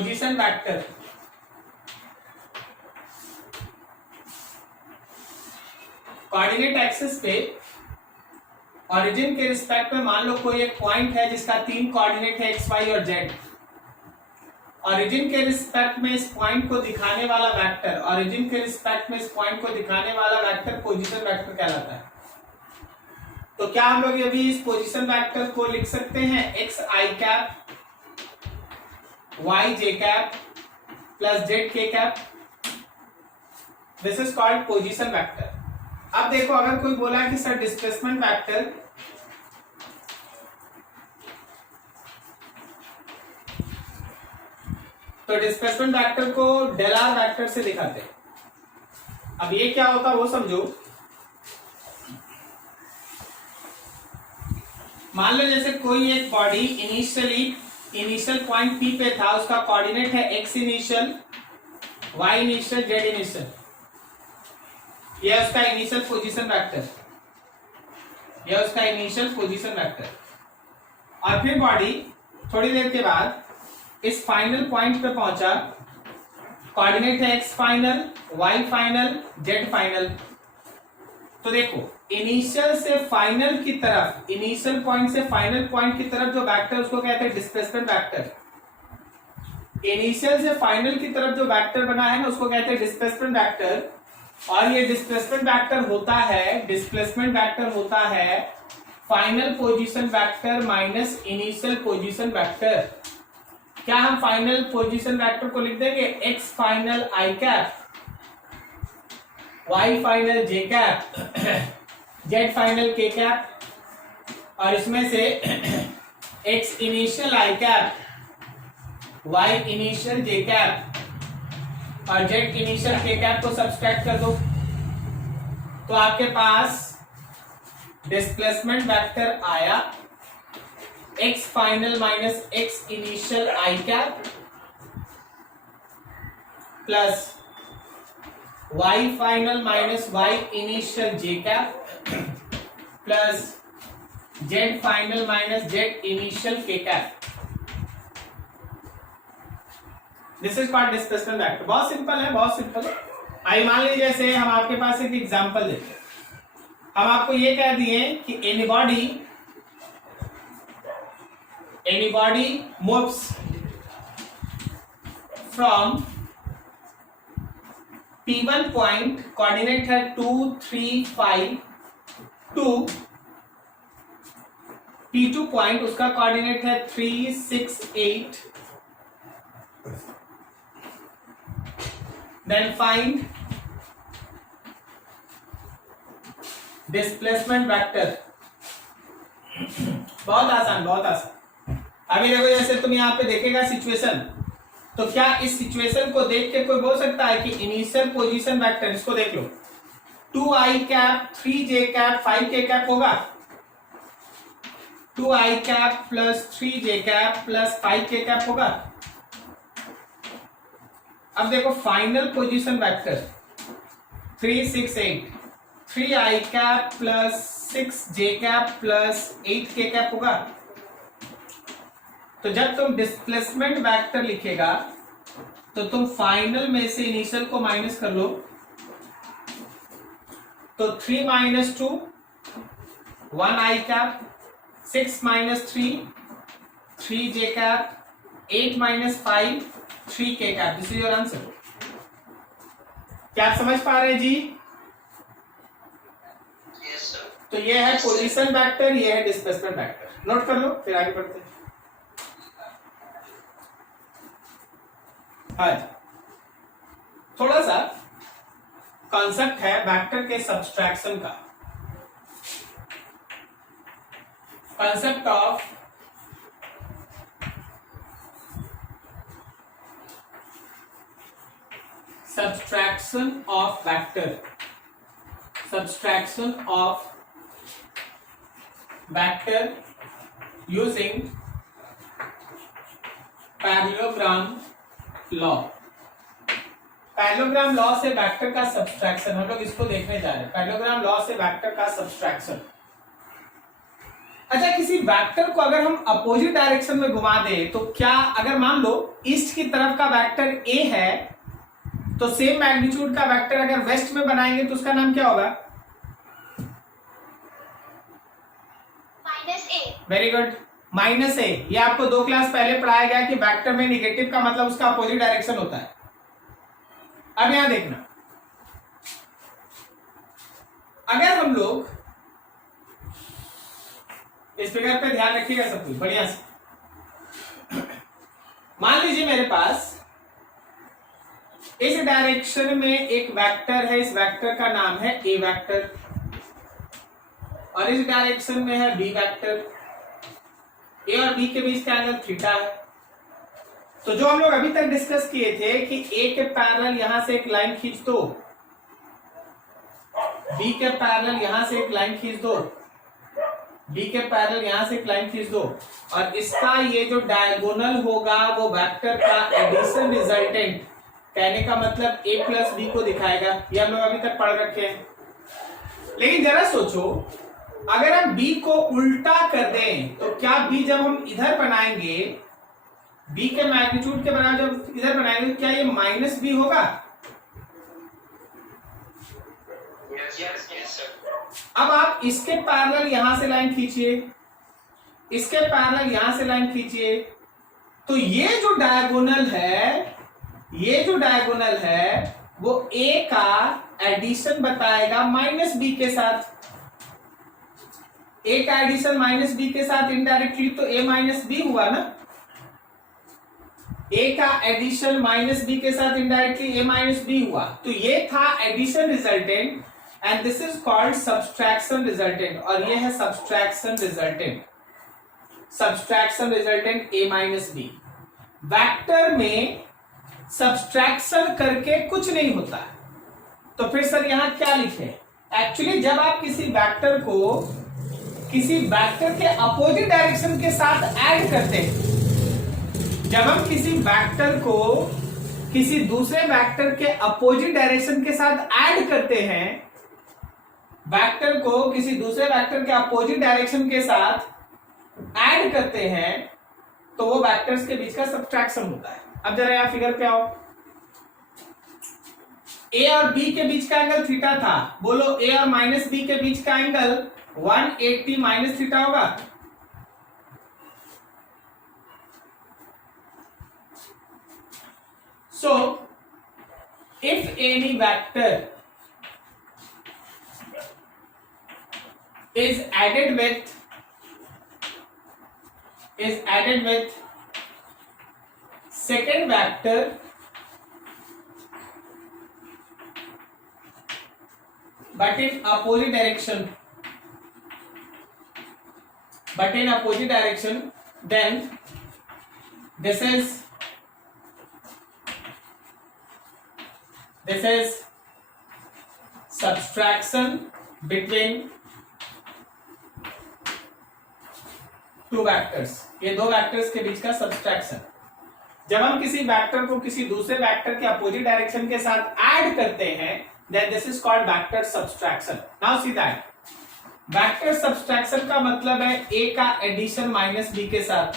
Position vector coordinate axis पे origin के respect में मान लो कोई एक पॉइंट है जिसका 3 कोऑर्डिनेट है एक्स वाई और जेड। ओरिजिन के रिस्पेक्ट में इस पॉइंट को दिखाने वाला वेक्टर, ओरिजिन के रिस्पेक्ट में इस पॉइंट को दिखाने वाला वेक्टर पोजीशन वेक्टर कहलाता है। तो क्या हम लोग अभी इस पोजीशन वेक्टर को लिख सकते हैं एक्स आई कैप वाई जे कैप प्लस जेड के cap, this is called position vector. अब देखो अगर कोई बोला कि सर डिस्प्लेसमेंट वेक्टर तो डिस्प्लेसमेंट वेक्टर को डेल आर वेक्टर से दिखाते हैं। अब ये क्या होता है वो समझो। मान लो जैसे कोई एक बॉडी इनिशियल पॉइंट पी पे था, उसका कोऑर्डिनेट है x initial y initial z initial, यह उसका इनिशियल पोजीशन वेक्टर, यह उसका इनिशियल पोजीशन वेक्टर। और फिर बॉडी थोड़ी देर के बाद इस फाइनल पॉइंट पे पहुंचा, कोऑर्डिनेट है x final y final z final. तो देखो इनिशियल से फाइनल की तरफ, इनिशियल पॉइंट से फाइनल पॉइंट की तरफ जो वेक्टर उसको कहते हैं डिस्प्लेसमेंट वेक्टर। इनिशियल से फाइनल की तरफ जो वेक्टर बना है ना उसको कहते हैं डिस्प्लेसमेंट वेक्टर। और ये डिस्प्लेसमेंट वेक्टर होता है final position vector minus initial position vector. क्या हम फाइनल पोजीशन वेक्टर को लिख देंगे x final i cap y final j cap z final k cap, और इसमें से x initial i cap y initial j cap और जेड इनिशियल के कैप को सब्सट्रैक्ट कर दो, तो आपके पास डिस्प्लेसमेंट वेक्टर आया x final minus x initial i cap plus y final minus y initial j cap plus z final minus z initial k cap. This is called displacement vector. बहुत simple है, बहुत simple है। आइए मान लीजिए जैसे हम आपके पास एक एग्जांपल लेते हैं। हम आपको ये कह दिए कि anybody moves from P1 point, coordinate है 2 3 5 टू P2 पॉइंट, उसका कोऑर्डिनेट है 3 6 8। Then find displacement vector. बहुत आसान, बहुत आसान। अभी देखो जैसे तुम यहां पे देखेगा सिचुएशन, तो क्या इस सिचुएशन को देख के कोई बोल सकता है कि इनिशियल पोजीशन वेक्टर, इसको देख लो 2i cap 3j cap 5k cap होगा, 2i cap plus 3j cap plus 5k cap होगा। अब देखो final position vector 3 6 8, 3i cap plus 6j cap plus 8k cap होगा। तो जब तुम डिस्प्लेसमेंट वेक्टर लिखेगा तो तुम फाइनल में से इनिशियल को माइनस कर लो, तो 3 minus 2 1i cap, 6 minus 3 3j cap, 8 minus 5 3k cap. This is your answer. क्या आप समझ पा रहे हैं जी? Yes sir. तो ये है पोजीशन वेक्टर, ये है डिस्प्लेसमेंट वेक्टर। नोट कर लो, फिर आगे बढ़ते हैं। आज थोड़ा सा कॉन्सेप्ट है वेक्टर के सब्सट्रैक्शन का। concept of subtraction of vector, subtraction of vector using parallelogram law. Parallelogram law से वेक्टर का सब्सट्रैक्शन हम लोग इसको देखने जा रहे हैं। पैरेललोग्राम लॉ से वेक्टर का सब्सट्रैक्शन। अच्छा, किसी वेक्टर को अगर हम अपोजिट डायरेक्शन में घुमा दें तो क्या, अगर मान लो ईस्ट की तरफ का वेक्टर ए है तो सेम मैग्नीट्यूड का वेक्टर अगर वेस्ट में बनाएंगे तो उसका नाम क्या होगा? -a। Very good, -a। ये आपको 2 क्लास पहले पढ़ाया गया कि वेक्टर में निगेटिव का मतलब उसका अपोजिट डायरेक्शन होता है। अब यहां देखना, अगर हम लोग इस फिगर पे ध्यान रखिएगा सब कुछ बढ़िया से। मान लीजिए मेरे पास इस डायरेक्शन में एक वेक्टर है, इस वेक्टर का नाम है ए वेक्टर, और इस डायरेक्शन में है बी वेक्टर। ए और बी के बीच का एंगल थीटा है। तो जो हम लोग अभी तक डिस्कस किए थे कि ए के पैरेलल यहां से एक लाइन खींच दो, बी के पैरेलल यहां से एक लाइन खींच दो, बी के पैरेलल यहां से एक लाइन खींच दो, और इसका ये जो डायगोनल होगा वो वेक्टर का एडिशन रिजल्टेंट, कहने का मतलब ए प्लस बी को दिखाएगा। ये हम लोग अभी तक पढ़ रखे हैं। लेकिन जरा सोचो, अगर हम बी को उल्टा कर दें तो क्या बी जब हम इधर बनाएंगे, बी के मैग्नीट्यूड के बराबर जब इधर बनाएंगे तो क्या ये -b होगा? अब आप इसके पैरेलल यहां से लाइन खींचिए, इसके पैरेलल यहां से लाइन खींचिए, तो ये जो डायगोनल है, ये जो डायगोनल है वो a का एडिशन बताएगा -b के साथ। a का एडिशन -b के साथ इनडायरेक्टली तो a -b हुआ ना। a का एडिशन -b के साथ इनडायरेक्टली a -b हुआ। तो ये था addition resultant and this is called subtraction resultant, और ये है subtraction resultant. Subtraction resultant a b। Vector में सब्सट्रैक्शन करके कुछ नहीं होता। तो फिर सर यहां क्या लिखे? एक्चुअली जब आप किसी वेक्टर को किसी वेक्टर के अपोजिट डायरेक्शन के साथ ऐड करते हैं, जब हम किसी वेक्टर को किसी दूसरे वेक्टर के अपोजिट डायरेक्शन के साथ ऐड करते हैं, वेक्टर को किसी दूसरे वेक्टर के अपोजिट डायरेक्शन के साथ ऐड करते हैं, तो वो वेक्टर्स के बीच का सब्सट्रैक्शन होता है। अब जरा यहां फिगर पे आओ, ए और बी के बीच का एंगल थीटा था, बोलो ए और -b के बीच का एंगल 180 माइनस थीटा होगा। So if any vector is added with second vector but in opposite direction, then this is subtraction between two vectors। ये दो वेक्टर्स के बीच का सब्सट्रैक्शन। जब हम किसी वेक्टर को किसी दूसरे वेक्टर के अपोजिट डायरेक्शन के साथ ऐड करते हैं, then this is called vector subtraction। Now see that vector subtraction का मतलब है a का एडिशन -b के साथ,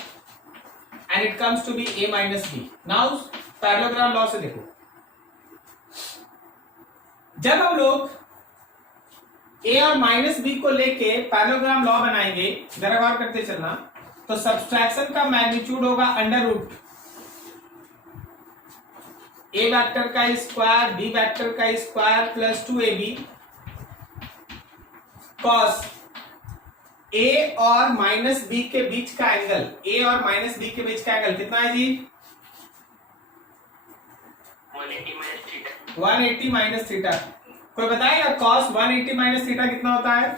and it comes to be a - b। Now parallelogram law से देखो, जब हम लोग a और -b को लेके पैरेललोग्राम लॉ बनाएंगे, जरा गौर करते चलना, तो सब्सट्रैक्शन का मैग्नीट्यूड होगा अंडर रूट a वेक्टर का स्क्वायर b वेक्टर का square plus 2ab cos a और -b के बीच का एंगल, a और -b के बीच का एंगल कितना है जी? 180 माइनस थीटा। कोई बताएगा cos 180 माइनस थीटा कितना होता है?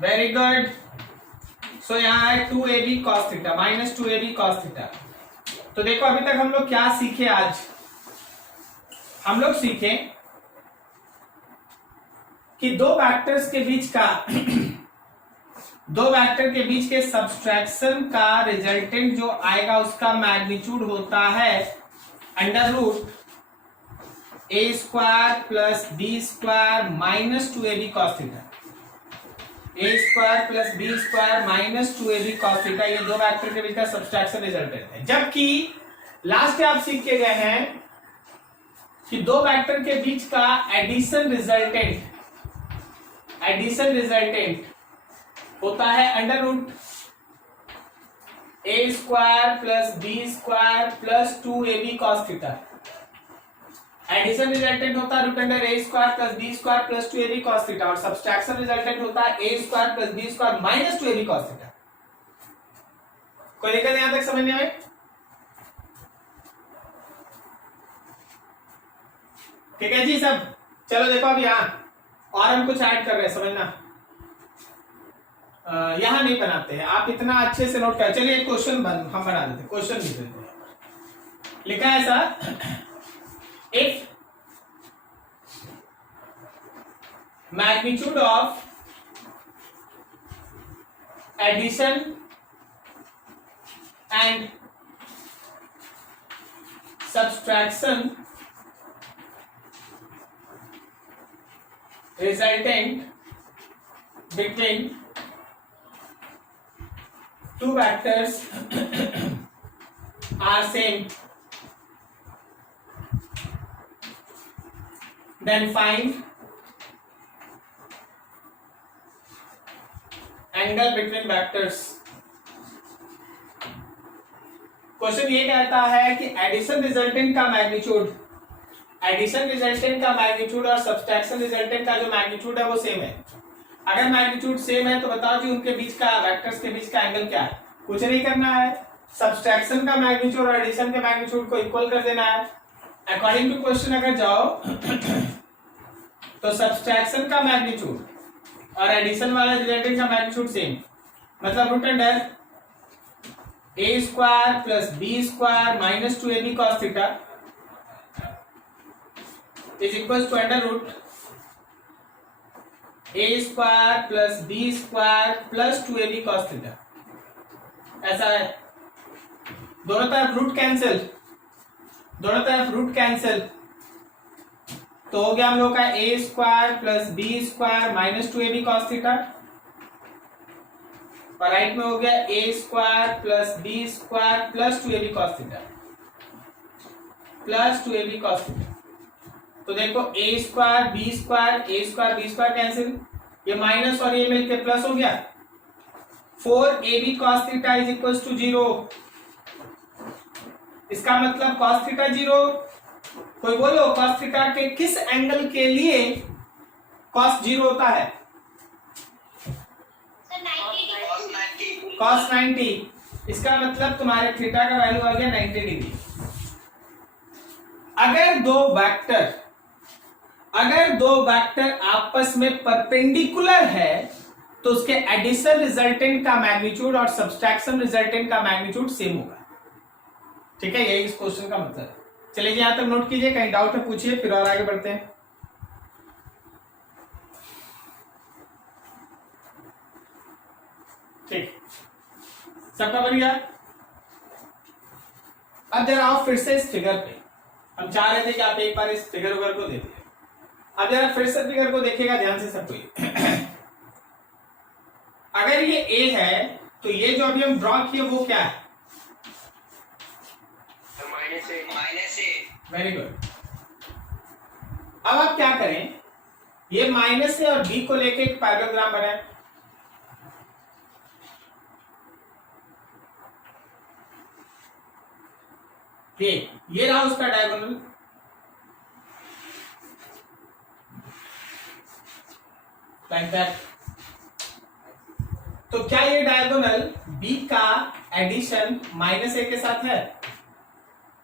Very good. सो यहाँ है 2ab cos theta, -2ab cos theta. तो देखो अभी तक हम लोग क्या सीखे आज? हम लोग सीखे कि दो वेक्टर्स के बीच का दो वेक्टर के बीच के सब्सट्रैक्शन का रिजल्टेंट जो आएगा उसका मैग्नीट्यूड होता है under root a square plus b square minus 2ab cos theta, a square plus b square minus 2ab cos theta, ये दो वेक्टर के बीच का सब्सट्रैक्शन रिजल्टेंट है। जबकि लास्ट में आप सीख के गए हैं कि दो वेक्टर के बीच का एडिशन रिजल्टेंट होता है under root a square plus b square plus 2ab cos theta. Addition resultant होता है root under a square plus b square plus 2ab cos theta, और सब्सट्रैक्शन रिजल्टेंट होता है a square plus b square minus 2ab cos theta. कोई दिक्कत यहां तक समझने में? ठीक है जी सब। चलो देखो अब यहां और हम कुछ ऐड कर रहे हैं, समझना। यहां नहीं बनाते हैं, आप इतना अच्छे से नोट कर। चलिए क्वेश्चन हम बना देते हैं, क्वेश्चन लिख देते हैं। लिखा है ऐसा, if magnitude of addition and subtraction resultant between two vectors are same, then find angle between vectors। Question ये कहता है कि एडिशन रिजल्टेंट का मैग्नीट्यूड और सब्सट्रैक्शन रिजल्टेंट का जो मैग्नीट्यूड है वो सेम है। अगर मैग्नीट्यूड सेम है तो बताओ कि उनके बीच का वेक्टर्स के बीच का एंगल क्या है। कुछ नहीं करना है, सब्सट्रैक्शन का मैग्नीट्यूड और एडिशन के मैग्नीट्यूड को इक्वल कर देना है। अकॉर्डिंग टू क्वेश्चन अगर जाओ तो सब्सट्रैक्शन का मैग्नीट्यूड और एडिशन वाला रिजल्टेंट का मैग्नीट्यूड सेम, मतलब root under a square plus b square minus 2ab cos theta is equal to under root a square plus b square plus 2ab cos theta. ऐसा है, दोनों तरफ root cancel, तो हो गया हम लोग का a square plus b square minus 2ab cos theta, और राइट में हो गया a square plus b square plus 2ab cos theta plus 2ab cos theta. तो देखो a square b square cancel, ये माइनस और ये मिलके प्लस हो गया। 4ab cos theta is equal to 0। इसका मतलब cos थीटा 0। कोई बोलो cos थीटा के किस एंगल के लिए cos 0 होता है? cos 90। इसका मतलब तुम्हारे थीटा का वैल्यू आ गया 90 डिग्री। अगर दो वेक्टर आपस में परपेंडिकुलर है तो उसके एडिशन रिजल्टेंट का मैग्नीट्यूड और सब्सट्रैक्शन रिजल्टेंट का मैग्नीट्यूड सेम होगा। ठीक है, यही इस क्वेश्चन का मतलब है। चलिए यहां तक नोट कीजिए, कहीं डाउट है पूछिए, फिर और आगे बढ़ते हैं। ठीक, सबका बन गया। अब जरा आओ फिर से इस फिगर पे, हम चाह रहे थे कि आप एक बार इस फिगर वगैरह को देखिए। अब जरा फिर से फिगर को देखिएगा ध्यान से सब कोई। अगर ये ए है तो ये जो अभी हम ड्रॉ किए वो क्या है? Minus a. Very good. अब आप क्या करें, ये माइनस ए और बी को लेके एक पैरेललोग्राम बनाए। ये रहा उसका डायगोनल। Like that. तो क्या ये डायगोनल बी का एडिशन माइनस ए के साथ है?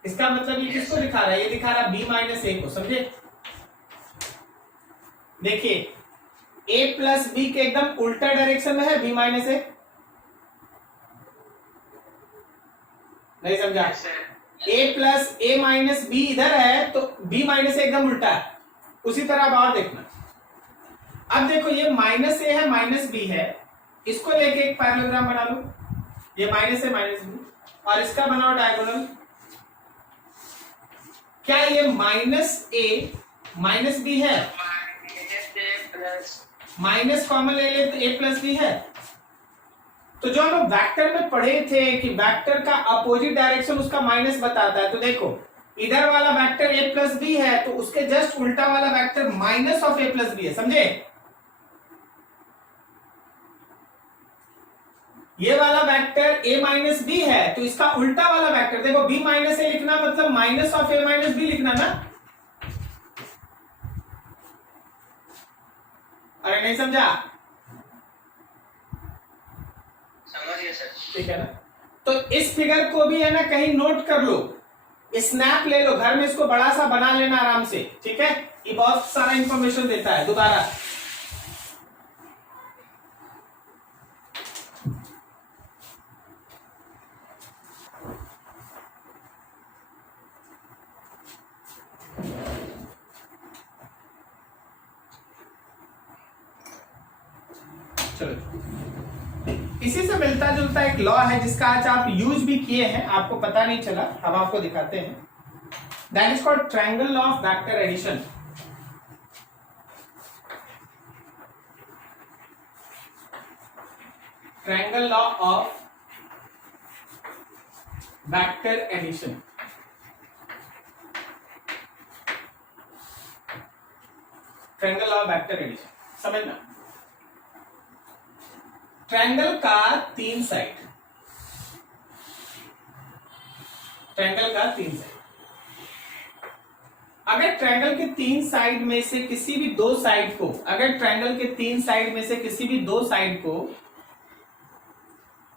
इसका मतलब ये किसको दिखा रहा है? ये दिखा रहा है बी माइनस ए को, समझे? देखिए ए प्लस बी के एकदम उल्टा डायरेक्शन में है बी माइनस ए। नहीं समझा? ए प्लस ए माइनस बी इधर है तो बी माइनस ए एकदम उल्टा है। उसी तरह अब और देखना। अब देखो ये माइनस ए है माइनस बी है, इसको लेके एक पैरेललोग्राम बना लो। ये माइनस ए माइनस बी और इसका बनाओ डायगोनल। क्या ये -a -b है? माइनस कॉमन ले ले तो a+b है। तो जो हम लोग वेक्टर में पढ़े थे कि वेक्टर का अपोजिट डायरेक्शन उसका माइनस बताता है, तो देखो इधर वाला वेक्टर a+b है तो उसके जस्ट उल्टा वाला वेक्टर -a+b है, समझे? ये वाला वेक्टर a-b है तो इसका उल्टा वाला वेक्टर देखो b-a लिखना मतलब -a-b लिखना ना। अरे नहीं समझा? समझिए सर। ठीक है ना। तो इस फिगर को भी है ना कहीं नोट कर लो, स्नैप ले लो, घर में इसको बड़ा सा बना लेना आराम से, ठीक है? ये बहुत सारा इंफॉर्मेशन देता है। दोबारा चलो, इसी से मिलता जुलता एक लॉ है जिसका आज आप यूज भी किए हैं, आपको पता नहीं चला, अब आपको दिखाते हैं। That is called triangle law of vector addition. Triangle law of vector addition. Triangle law of vector addition समझना। ट्रायंगल का 3 साइड, ट्रायंगल का 3 साइड, अगर ट्रायंगल के 3 साइड में से किसी भी 2 साइड को, अगर ट्रायंगल के 3 साइड में से किसी भी 2 साइड को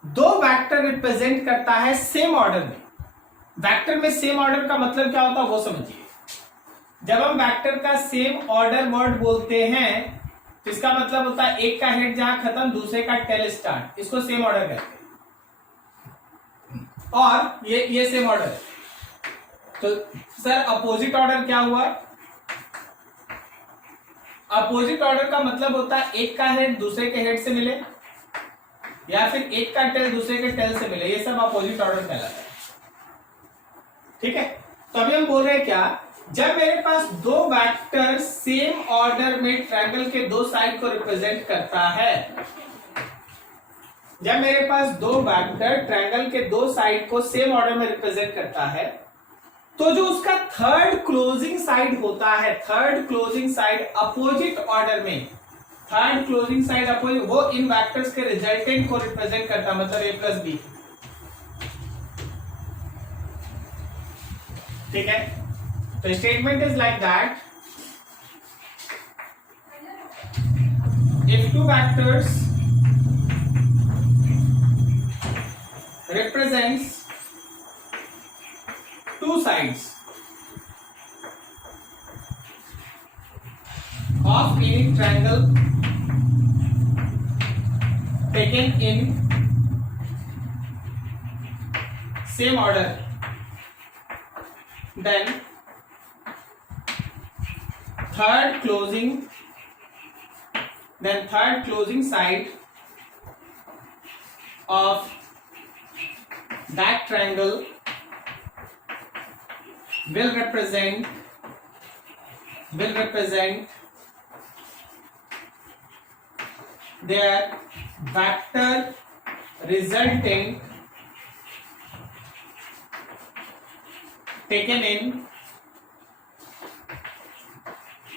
2 वेक्टर रिप्रेजेंट करता है सेम ऑर्डर में। वेक्टर में सेम ऑर्डर का मतलब क्या होता है वो समझिए। जब हम वेक्टर का सेम ऑर्डर वर्ड बोलते हैं तो इसका मतलब होता है एक का हेड जहां खत्म दूसरे का टेल स्टार्ट, इसको सेम ऑर्डर कहते हैं। और ये सेम ऑर्डर है। तो सर अपोजिट ऑर्डर क्या हुआ? अपोजिट ऑर्डर का मतलब होता है एक का हेड दूसरे के हेड से मिले या फिर एक का टेल दूसरे के टेल से मिले, ये सब अपोजिट ऑर्डर कहलाता है। ठीक है, तो अभी हम बोल रहे हैं क्या, जब मेरे पास 2 वेक्टर सेम ऑर्डर में ट्रायंगल के 2 साइड को रिप्रेजेंट करता है, जब मेरे पास 2 वेक्टर ट्रायंगल के 2 साइड को सेम ऑर्डर में रिप्रेजेंट करता है, तो जो उसका थर्ड क्लोजिंग साइड होता है, third closing side opposite order में, थर्ड क्लोजिंग साइड अपोजिट, वो इन वेक्टर्स के रिजल्टेंट को रिप्रेजेंट करता, मतलब a+b। ठीक है, तो statement is like that, if 2 vectors represents 2 sides of any triangle taken in same order, then third closing side of that triangle will represent their vector resultant taken in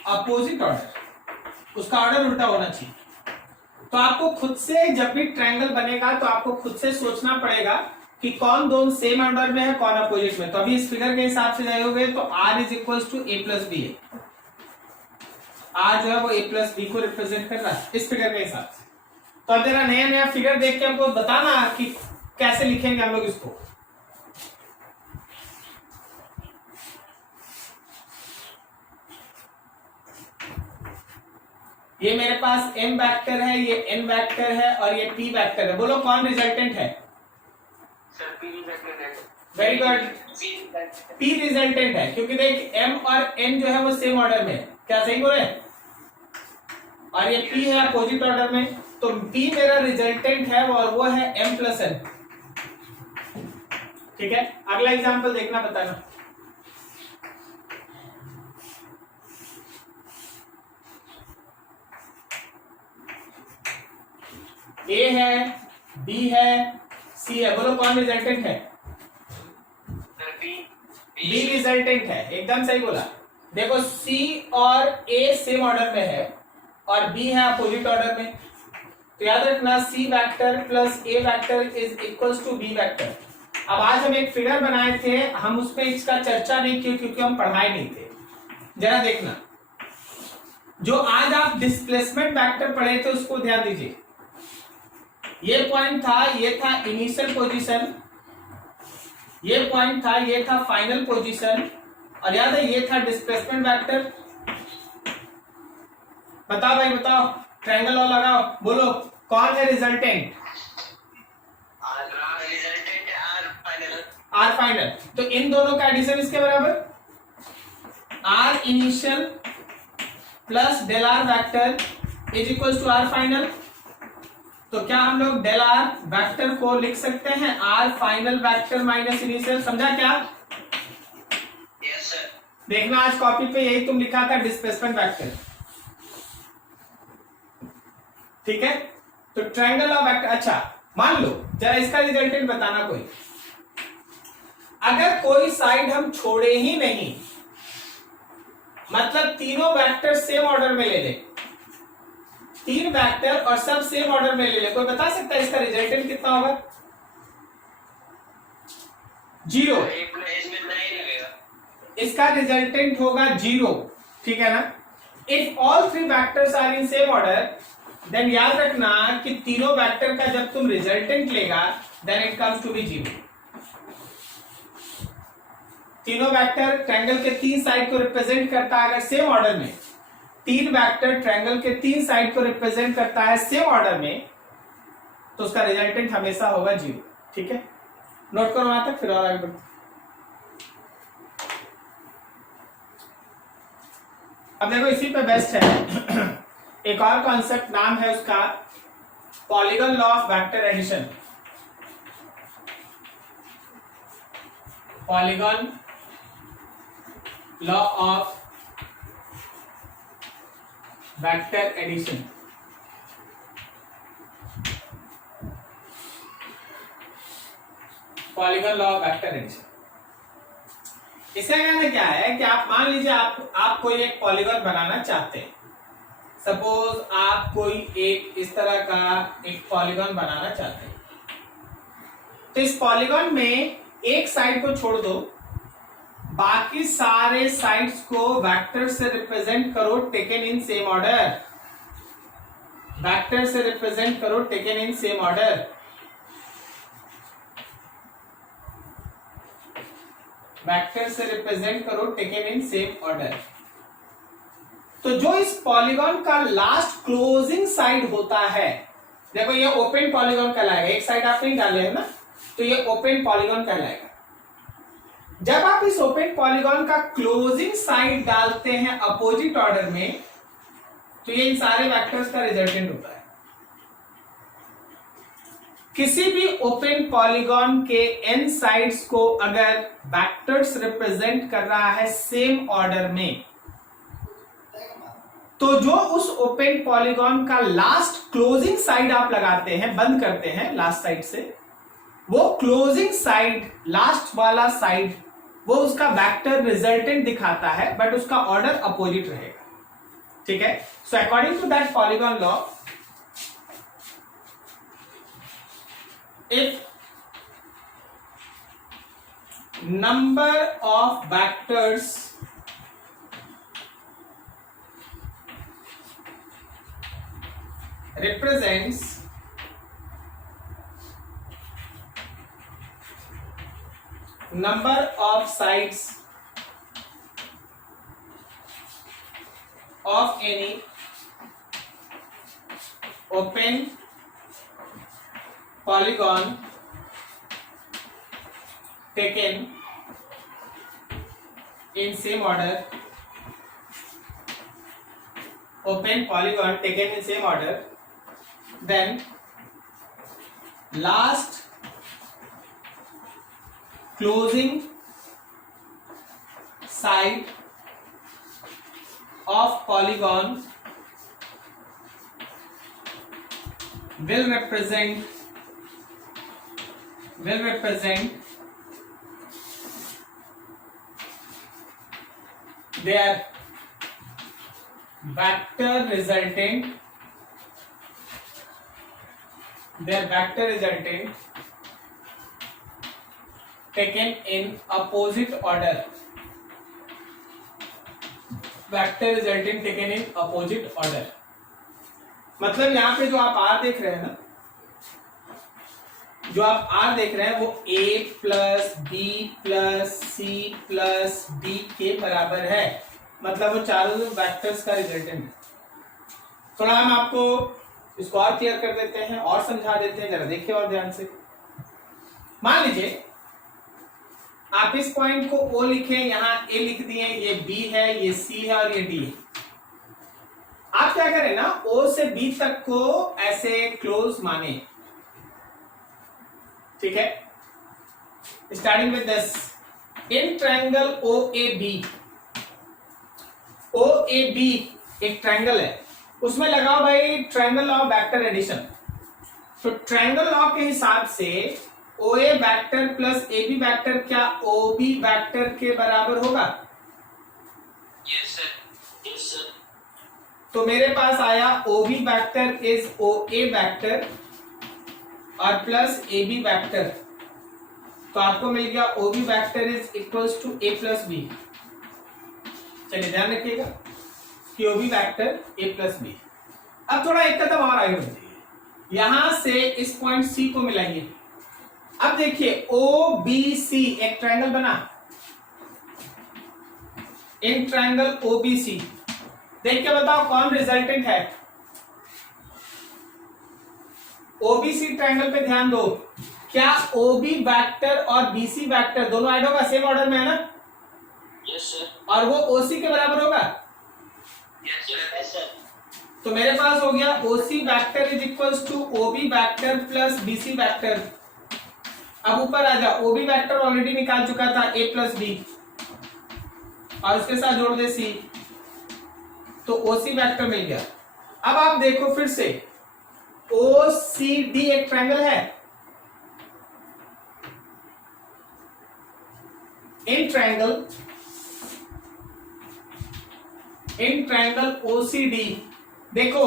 opposite order, उसका order उल्टा होना चाहिए। तो आपको खुद से जब भी ट्रायंगल बनेगा तो आपको खुद से सोचना पड़ेगा कि कौन दोनों सेम ऑर्डर में है कौन अपोजिट में। तो अभी इस फिगर के हिसाब से जाओगे तो r is equal to a+b है, r जो है वो a+b को रिप्रेजेंट कर रहा है इस फिगर के हिसाब से। तो अब जरा नया नया फिगर देख के हमको बताना कि कैसे लिखेंगे हम लोग इसको। ये मेरे पास m वेक्टर है, ये n वेक्टर है और ये p वेक्टर है। बोलो कौन रिजल्टेंट है? सर p रिजल्टेंट है। वेरी गुड, p रिजल्टेंट है, क्योंकि देख m और n जो है वो सेम ऑर्डर में है। क्या सही बोले? और ये p है अपोजिट ऑर्डर में, तो p मेरा रिजल्टेंट है और वो है m+n। ठीक है, अगला एग्जांपल देखना, बताना। ए है, बी है, सी है, बोलो कौन रिजल्टेंट है? Sir B. बी रिजल्टेंट है, एकदम सही बोला। देखो सी और ए सेम ऑर्डर में है और बी है अपोजिट ऑर्डर में, तो याद रखना c vector plus a vector is equals to b vector. अब आज हम एक फिगर बनाए थे, हम उसमें इसका चर्चा नहीं की क्योंकि हम पढ़ाए नहीं थे। जरा देखना, जो आज आप डिस्प्लेसमेंट वेक्टर पढ़े थे उसको ध्यान दीजिए। ये पॉइंट था, ये था इनिशियल पोजीशन, ये पॉइंट था, ये था फाइनल पोजीशन, और याद है ये था डिस्प्लेसमेंट वेक्टर। बताओ भाई बताओ, ट्रायंगल और लगाओ, बोलो कौन है resultant? Resultant r final. R final, तो इन दोनों का एडिशन इसके बराबर, r initial plus del r vector is equal to r final. तो क्या हम लोग डेल आर वेक्टर को लिख सकते हैं r final vector minus initial? समझा क्या? Yes sir. देखना आज कॉपी पे यही तुम लिखा था डिस्प्लेसमेंट वेक्टर, ठीक है? तो ट्रायंगल ऑफ वेक्टर, अच्छा मान लो जरा इसका रिजल्टेंट बताना कोई। अगर कोई साइड हम छोड़े ही नहीं, मतलब तीनों वेक्टर सेम ऑर्डर में ले ले, तीन वेक्टर और सब सेम ऑर्डर में ले ले, कोई बता सकता है इसका रिजल्टेंट कितना होगा? 0। इसमें 9 लगेगा। इसका रिजल्टेंट होगा 0, ठीक है ना? If all three vectors are in same order, then याद रखना कि तीनों वेक्टर का जब तुम रिजल्टेंट लेगा then it comes to be 0। तीनों वेक्टर ट्रायंगल के तीन साइड को रिप्रेजेंट करता है अगर सेम ऑर्डर में, तीन वेक्टर ट्रायंगल के तीन साइड को रिप्रेजेंट करता है सेम ऑर्डर में, तो उसका रिजल्टेंट हमेशा होगा 0, ठीक है? नोट करो वहां तक, फिर और आगे बढ़ो। अब देखो इसी पे बेस्ट है एक और कॉन्सेप्ट, नाम है उसका polygon law of vector addition. Polygon law of vector addition. Polygon law of vector addition, इसका कहना क्या है कि आप मान लीजिए आप कोई एक पॉलीगन बनाना चाहते हैं। सपोज आप कोई एक इस तरह का एक पॉलीगन बनाना चाहते हैं, तो इस पॉलीगन में एक साइड को छोड़ दो, बाकी सारे साइड्स को वेक्टर से रिप्रेजेंट करो taken in same order. Vector से रिप्रेजेंट करो taken in same order. Vector से रिप्रेजेंट करो टेकन इन सेम ऑर्डर। तो जो इस पॉलीगन का लास्ट क्लोजिंग साइड होता है, देखो ये ओपन पॉलीगन कहलाएगा, एक साइड आप नहीं डाले हैं ना, तो ये ओपन पॉलीगन कहलाएगा। जब आप इस ओपन पॉलीगन का क्लोजिंग साइड डालते हैं अपोजिट ऑर्डर में, तो ये इन सारे वेक्टर्स का रिजल्टेंट होता है। किसी भी ओपन पॉलीगन के एन साइड्स को अगर वेक्टर्स रिप्रेजेंट कर रहा है सेम ऑर्डर में, तो जो उस ओपन पॉलीगन का लास्ट क्लोजिंग साइड आप लगाते हैं, बंद करते हैं लास्ट साइड से, वो क्लोजिंग साइड, लास्ट वाला साइड, वो उसका वेक्टर रिजल्टेंट दिखाता है, बट उसका ऑर्डर अपोजिट रहेगा, ठीक है? So according to that polygon law, if number of vectors represents number of sides of any open polygon taken in same order, open polygon taken in same order, then last closing side of polygon will represent their vector resultant taken in opposite order. Vector resultant taken in opposite order. मतलब यहां पे जो आप R देख रहे हैं ना, जो आप R देख रहे हैं वो A plus B plus C plus D के बराबर है, मतलब वो चारों वेक्टर्स का रिजल्टेंट है। थोड़ा हम आपको इसको और क्लियर कर देते हैं और समझा देते हैं, जरा देखिए और ध्यान से। मान लीजिए आप इस पॉइंट को O लिखे, यहां A लिख दिए, ये B है, ये C है और ये D है। आप क्या करें ना, O से B तक को ऐसे क्लोज माने, ठीक है। Starting with this, in triangle OAB एक ट्रायंगल है, उसमें लगाओ भाई triangle law of vector addition. तो ट्रायंगल लॉ के हिसाब से OA vector plus AB vector क्या OB वेक्टर के बराबर होगा? Yes sir. तो मेरे पास आया OB vector is OA vector और प्लस AB वेक्टर, तो आपको मिल गया OB vector is equals to A plus B। चलिए ध्यान रखिएगा कि OB vector A plus B। अब थोड़ा एक कदम और आगे बढ़िए, यहां से इस पॉइंट C को मिलाइए। अब देखिए OBC एक ट्रायंगल बना, इन ट्रायंगल OBC देख के बताओ कौन रिजल्टेंट है? OBC ट्रायंगल पे ध्यान दो, क्या OB वेक्टर और BC वेक्टर दोनों ऐड होगा? सेम ऑर्डर में है ना? Yes sir. और वो OC के बराबर होगा? Yes sir. तो मेरे पास हो गया OC vector is equals to OB vector plus BC vector. अब ऊपर आ जाओ, OB वेक्टर ऑलरेडी निकाल चुका था A प्लस B और उसके साथ जोड़ दे C, तो OC वेक्टर मिल गया। अब आप देखो फिर से, OCD एक ट्रायंगल है, इन ट्रायंगल OCD देखो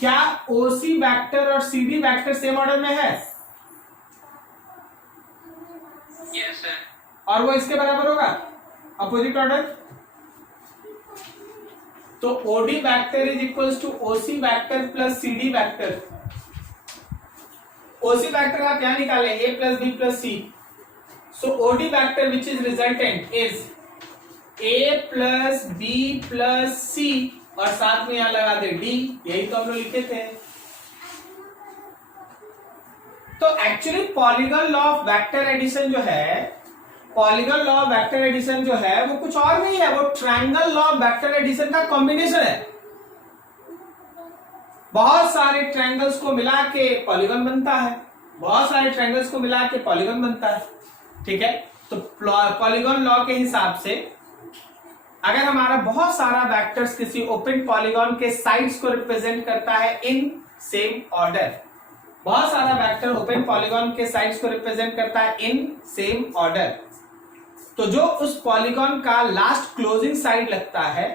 क्या OC वेक्टर और CD वेक्टर सेम ऑर्डर में है? Yes sir. और वो इसके बराबर होगा अपोजिट ऑर्डर। तो OD vector is equals to OC vector plus CD vector. OC vector आप क्या निकालें? A plus B plus C। So OD vector which is resultant is A plus B plus C और साथ में यहां लगा दे D, यही तो हम लोग लिखे थे। तो actually polygon law of vector addition जो है, polygon law of vector addition जो है वो कुछ और नहीं है, वो triangle law of vector addition का कॉम्बिनेशन है। बहुत सारे ट्रायंगल्स को मिला के पॉलीगन बनता है, बहुत सारे ट्रायंगल्स को मिला के पॉलीगन बनता है, ठीक है। तो पॉलीगन लॉ के हिसाब से अगर हमारा बहुत सारा वेक्टर्स किसी ओपन पॉलीगन के साइड्स को रिप्रेजेंट करता है इन सेम ऑर्डर, बहुत सारा वेक्टर ओपन पॉलीगन के साइड्स को रिप्रेजेंट करता है इन सेम ऑर्डर, तो जो उस पॉलीगन का लास्ट क्लोजिंग साइड लगता है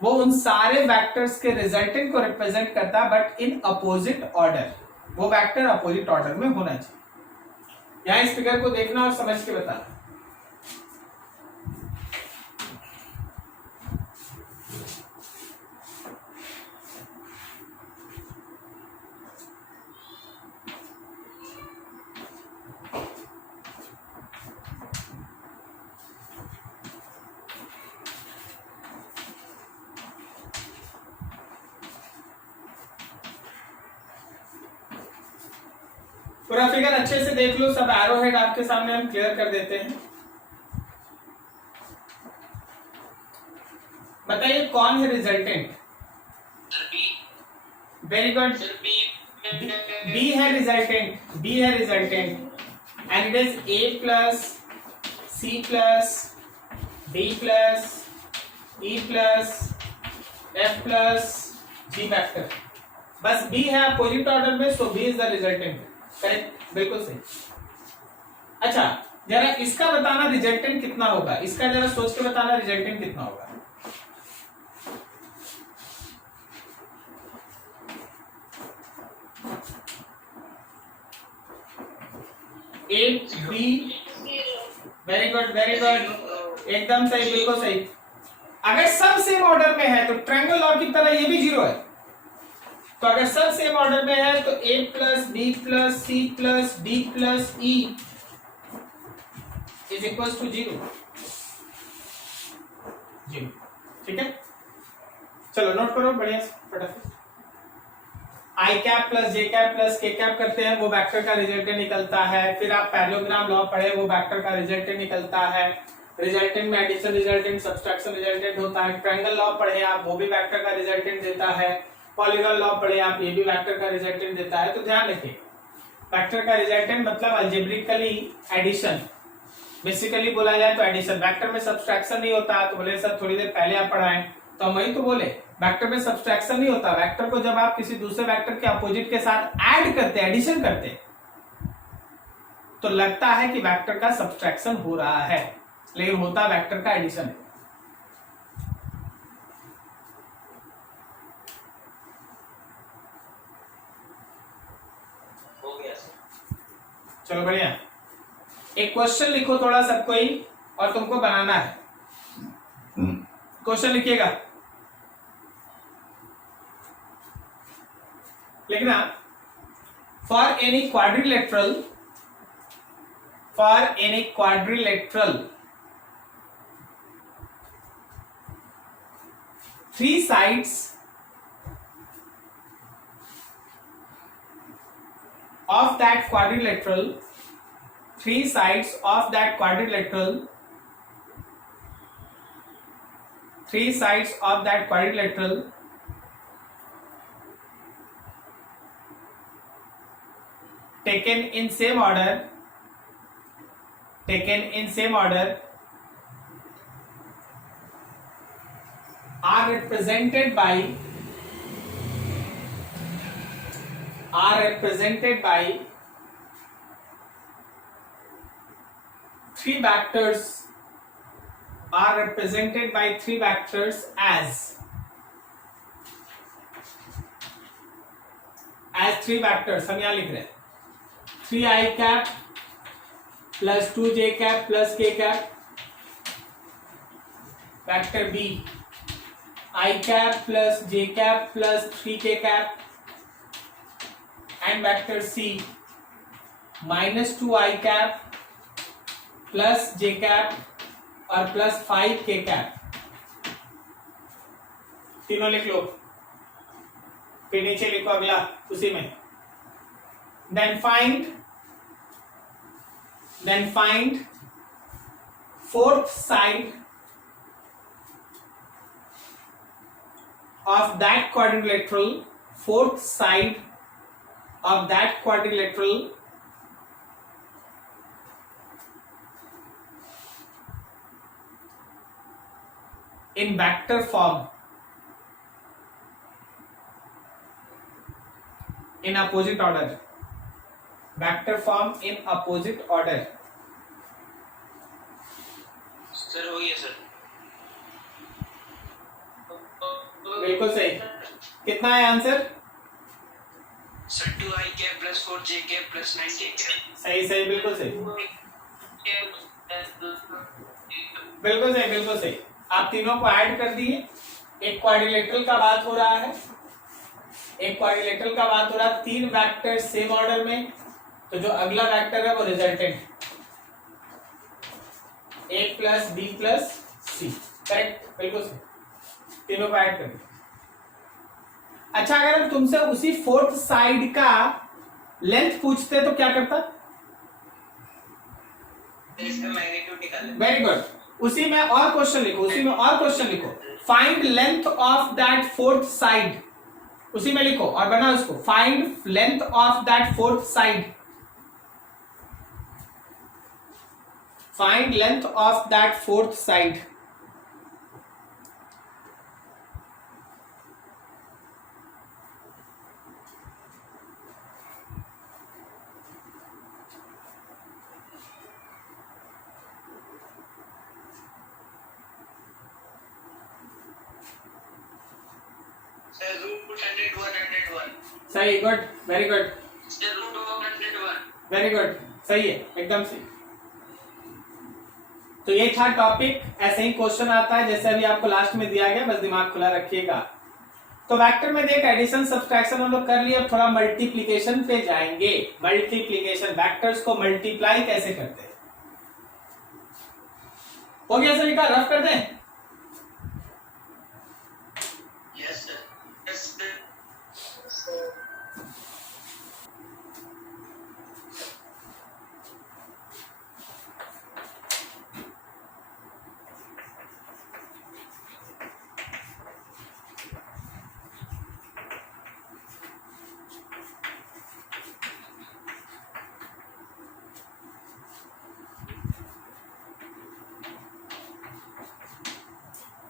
वो उन सारे वेक्टर्स के रिजल्टेंट को रिप्रेजेंट करता है, बट इन अपोजिट ऑर्डर। वो वेक्टर अपोजिट ऑर्डर में होना चाहिए। यहां इस फिगर को देखना और समझ के बताना। पूरा फिगर अच्छे से देख लो, सब एरो हेड आपके सामने हम क्लियर कर देते हैं। बताइए कौन है रिजल्टेंट? वेरी गुड, बी है रिजल्टेंट, बी है resultant and it is A plus C plus D plus E plus F plus G vector. बस बी है अपोजिट ऑर्डर में, so b is the resultant. Correct, बिल्कुल सही। अच्छा जरा इसका बताना रिजल्टेंट कितना होगा, इसका जरा सोच के बताना रिजल्टेंट कितना होगा। A B, very good very good, एकदम सही, बिल्कुल सही। अगर सब सेम ऑर्डर में है तो ट्रायंगल लॉ की तरह ये भी 0 है। तो अगर सब सेम ऑर्डर में है तो a plus B plus C plus D plus E is equal to 0। ठीक है, चलो नोट करो बढ़िया से फटाफट। I cap plus J cap plus K cap करते हैं, वो वेक्टर का रिजल्टेंट निकलता है। फिर आप पैरेललोग्राम लॉ पढ़े, वो वेक्टर का रिजल्टेंट निकलता है। रिजल्टेंट में एडिशन रिजल्टेंट, सब्सट्रैक्शन रिजल्टेंट होता है। ट्रायंगल लॉ पढ़े आप, वो भी वेक्टर का रिजल्टेंट देता है। पॉलीगॉन लॉ पढ़े आप, ये भी वेक्टर का रिजल्टेंट देता है। तो ध्यान रखिए, वेक्टर का रिजल्टेंट मतलब अलजेब्रिकली एडिशन, बेसिकली बोला जाए तो एडिशन। वेक्टर में सब्सट्रैक्शन नहीं होता। तो बोले सर थोड़ी देर पहले आप पढ़ाएं, तो हम वही तो बोले, वेक्टर में सब्सट्रैक्शन नहीं होता। वेक्टर को जब आप किसी दूसरे वेक्टर के अपोजिट के साथ ऐड करते, एडिशन करते, तो लगता है कि वेक्टर का सब्सट्रैक्शन हो रहा है, लेकिन होता वेक्टर का एडिशन है। हो गया सर। चलो बढ़िया, एक क्वेश्चन लिखो थोड़ा सबको ही, और तुमको बनाना है। क्वेश्चन लिखिएगा, लिखना, for any quadrilateral, for any quadrilateral 3 sides of that quadrilateral, 3 sides of that quadrilateral, 3 sides of that quadrilateral taken in same order, taken in same order are represented by 3 vectors, are represented by 3 vectors as 3 vectors। हम यहां लिख रहे हैं 3i cap plus 2j cap plus k cap, vector B i cap plus j cap plus 3k cap, and vector C minus 2i cap plus j cap और plus 5k cap. तीनों लिख लो, फिर नीचे लिखो अगला उसी में। then find fourth side of that quadrilateral, fourth side of that quadrilateral in vector form, in opposite order, vector form in opposite order। Sir हो गया सर। बिल्कुल सही। कितना है answer? Sir 2i cap plus 4j cap plus 9k cap. सही सही, बिल्कुल सही, बिल्कुल सही, बिल्कुल सही। आप तीनों को ऐड कर दिए। एक क्वाड्रिलेटरल का बात हो रहा है, एक क्वाड्रिलेटरल का बात हो रहा है, 3 वेक्टर सेम ऑर्डर में, तो जो अगला वेक्टर है वो resultant a plus B plus C. Correct, बिल्कुल सही, तीनों को ऐड कर दिया। अच्छा, अगर हम तुमसे उसी फोर्थ साइड का लेंथ पूछते तो क्या करता? इसका मैग्नीट्यूड निकालें। वेरी गुड, उसी में और क्वेश्चन लिखो, उसी में और क्वेश्चन लिखो, find length of that fourth side, उसी में लिखो और बना उसको, find length of that fourth side, find length of that fourth side. Sir, root 101. सही, good, very good, Sir, root of 101. Very good, सही है, एकदम सही। तो ये था टॉपिक। ऐसे ही क्वेश्चन आता है जैसे अभी आपको लास्ट में दिया गया, बस दिमाग खुला रखिएगा। तो वेक्टर में देख एडिशन सब्सट्रैक्शन हम लोग कर लिए, अब थोड़ा मल्टीप्लिकेशन पे जाएंगे। मल्टीप्लिकेशन, वेक्टर्स को मल्टीप्लाई कैसे करते हैं। हो गया सभी का, रफ कर दें। Yes, sir. Yes, sir.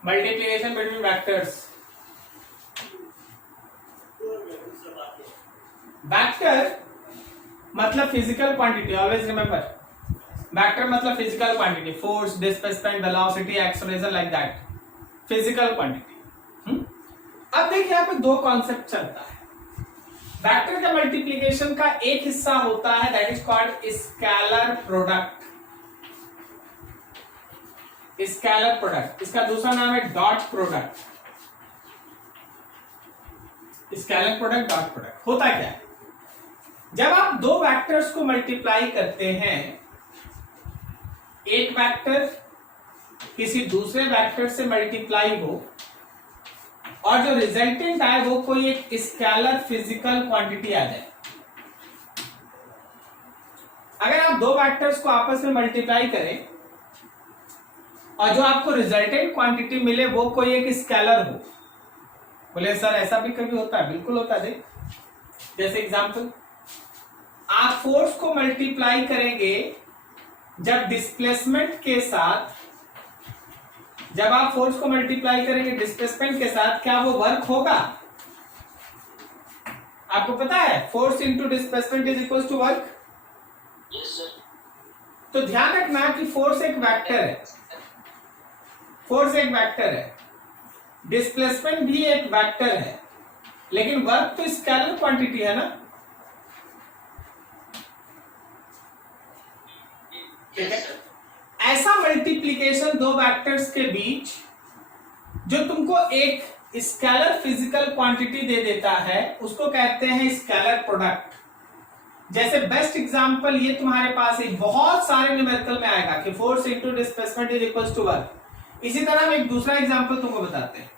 Multiplication between vectors. Vector मतलब physical quantity, always remember. Vector मतलब physical quantity, force, displacement, velocity, acceleration, like that, physical quantity. अब देखिए यहाँ पे दो कॉन्सेप्ट चलता है। वेक्टर का मल्टीप्लिकेशन का एक हिस्सा होता है that is called scalar product, scalar product. इसका दूसरा नाम है dot product. Scalar product, dot product होता क्या है, जब आप दो वेक्टर्स को मल्टीप्लाई करते हैं, एक वेक्टर किसी दूसरे वेक्टर से मल्टीप्लाई हो और जो रिजल्टेंट आए वो कोई एक स्केलर फिजिकल क्वांटिटी आ जाए। अगर आप दो वेक्टर्स को आपस में मल्टीप्लाई करें और जो आपको रिजल्टेंट क्वांटिटी मिले वो कोई एक स्केलर हो। बोले सर ऐसा भी कभी होता है? बिल्कुल होता है। जैसे एग्जांपल, आप फोर्स को मल्टीप्लाई करेंगे जब डिस्प्लेसमेंट के साथ, जब आप फोर्स को मल्टीप्लाई करेंगे डिस्प्लेसमेंट के साथ, क्या वो वर्क होगा? आपको पता है force into displacement is equal to work. Yes, sir. तो ध्यान रखना कि फोर्स एक वेक्टर है, फोर्स एक वेक्टर है, डिस्प्लेसमेंट भी एक वेक्टर है, लेकिन वर्क तो स्केलर क्वांटिटी है ना। ठीक है, ऐसा मल्टीप्लिकेशन दो वेक्टर्स के बीच जो तुमको एक स्केलर फिजिकल क्वांटिटी दे देता है उसको कहते हैं स्केलर प्रोडक्ट। जैसे बेस्ट एग्जांपल ये तुम्हारे पास एक बहुत सारे न्यूमेरिकल में आएगा कि force into displacement is equal to work. इसी तरह हम एक दूसरा एग्जांपल तुमको बताते हैं।